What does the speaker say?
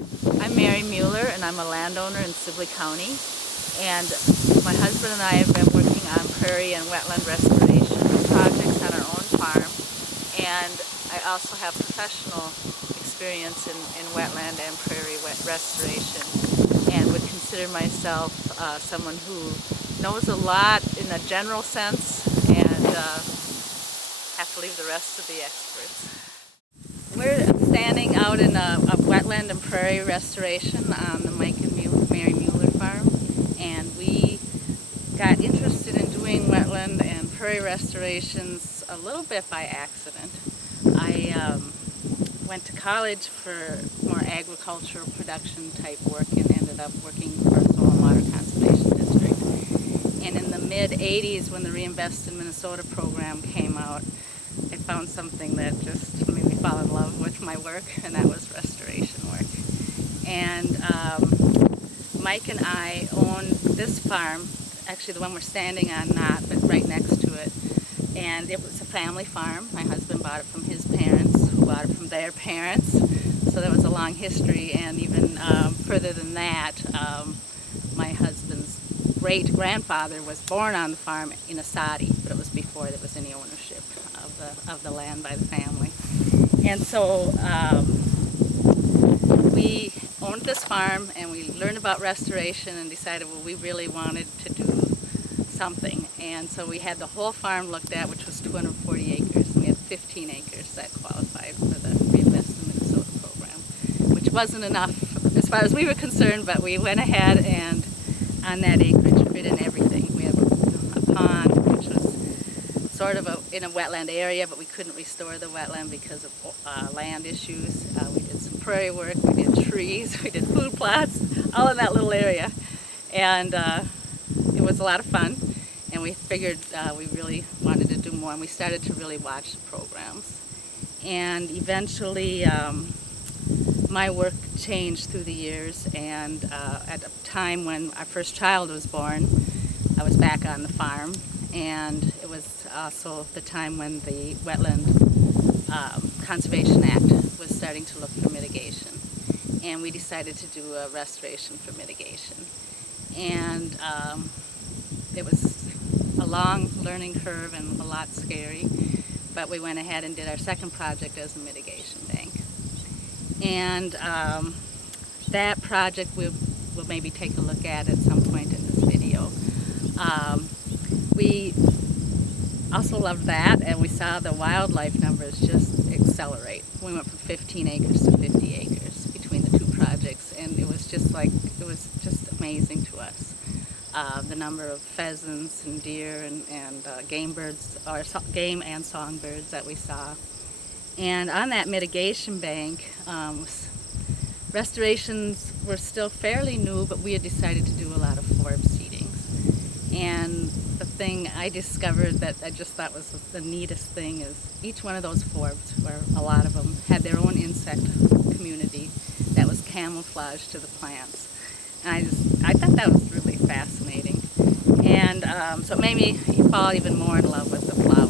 I'm Mary Mueller, and I'm a landowner in Sibley County. And my husband and I have been working on prairie and wetland restoration projects on our own farm. And I also have professional experience in wetland and prairie restoration, and would consider myself someone who knows a lot in a general sense, and have to leave the rest to the experts. We're standing out in a wetland and prairie restoration on the Mike and Mary Mueller farm, and we got interested in doing wetland and prairie restorations a little bit by accident. I went to college for more agricultural production type work and ended up working for a soil and water conservation district. And in the mid-'80s, when the Reinvest in Minnesota program came out, I found something that just made me fall in love with my work, and that was restoration work. And Mike and I own this farm, actually the one we're standing on not, but right next to it. And it was a family farm. My husband bought it from his parents, who bought it from their parents. So there was a long history, and even further than that, my husband's great-grandfather was born on the farm in Asadi, but it was before there was any ownership of the land by the family. And so we owned this farm, and we learned about restoration and decided, well, we really wanted to do something. And so we had the whole farm looked at, which was 240 acres. We had 15 acres that qualified for the Reinvest in Minnesota program, which wasn't enough as far as we were concerned, but we went ahead and on that acreage fit in everything. We have a pond, which was sort of in a wetland area, but we couldn't restore the wetland because of land issues. We did some prairie work, we did trees, we did food plots, all in that little area. And it was a lot of fun, and we figured we really wanted to do more, and we started to really watch the programs. And eventually my work changed through the years, and at a time when our first child was born, I was back on the farm, and it was also the time when the Wetland Conservation Act was starting to look for mitigation, and we decided to do a restoration for mitigation. And it was a long learning curve and a lot scary, but we went ahead and did our second project as a mitigation bank. And that project we'll maybe take a look at some point in this video. We also loved that, and we saw the wildlife numbers just accelerate. We went from 15 acres to 50 acres between the two projects, and it was just amazing to us. The number of pheasants and deer and game birds, or game and songbirds that we saw. And on that mitigation bank, restorations were still fairly new, but we had decided to do a lot of forb seedings. And the thing I discovered that I just thought was the neatest thing is each one of those forbs, where a lot of them had their own insect community that was camouflaged to the plants. And I thought that was really fascinating. And so it made me fall even more in love with the flowers.